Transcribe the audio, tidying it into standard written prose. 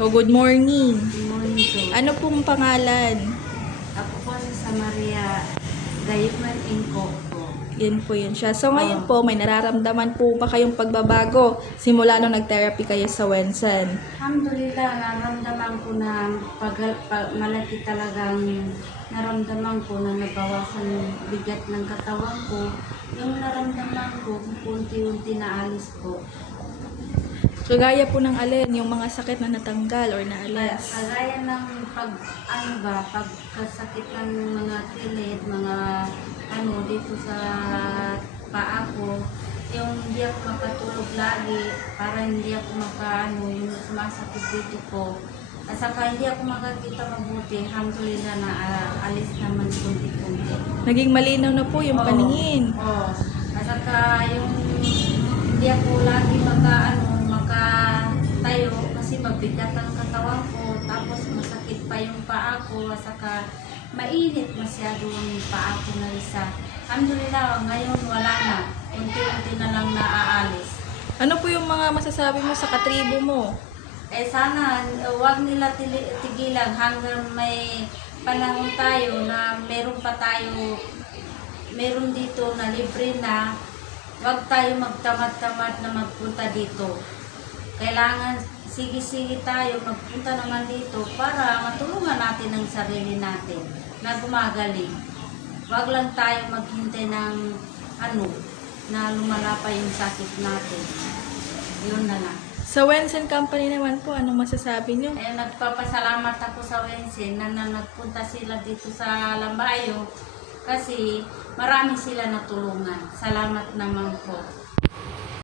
So, good morning. Good morning po. Ano pong pangalan? Ako po si Samaria Gayman Inko po. Yan po yun siya. So, ngayon po, may nararamdaman po ba kayong pagbabago simula nung nag-therapy kayo sa Wensen? Alhamdulillah, naramdaman ko na malaki talagang naramdaman ko na nabawasan yung bigat ng katawan ko. Yung naramdaman ko, unti-unti na alis po. So, gaya po ng alin, yung mga sakit na natanggal or naalis. Kagaya ng pagkasakit ng mga kilid, mga dito sa paa ko, yung hindi ako makatulog lagi, para hindi ako yung sumasakit dito ko. At saka hindi ako makakita mabuti, alhamdulillah na alis naman kunti-kunti. Naging malinaw na po yung paningin. Oo. At saka yung hindi ako lagi makatayo kasi mabigat ang katawan ko, tapos masakit pa yung paa ko, at saka mainit masyado ang paa ko na isa. Alhamdulillah, ngayon wala na. Unti-unti na lang naaalis. Ano po yung mga masasabi mo sa katribo mo? Sana wag nila tigilan hanggang may panahon tayo na meron dito na libre na. Wag tayo magtamad-tamad na magpunta dito. Kailangan sige-sige tayo magpunta naman dito para matulungan natin ang sarili natin na gumagaling. Wag lang tayo maghintay ng na lumala pa yung sakit natin. Yun na lang. Sa Wensen Company naman po, anong masasabi nyo? Nagpapasalamat ako sa Wensen na nagpunta sila dito sa Lambayo kasi marami sila natulungan. Salamat naman po.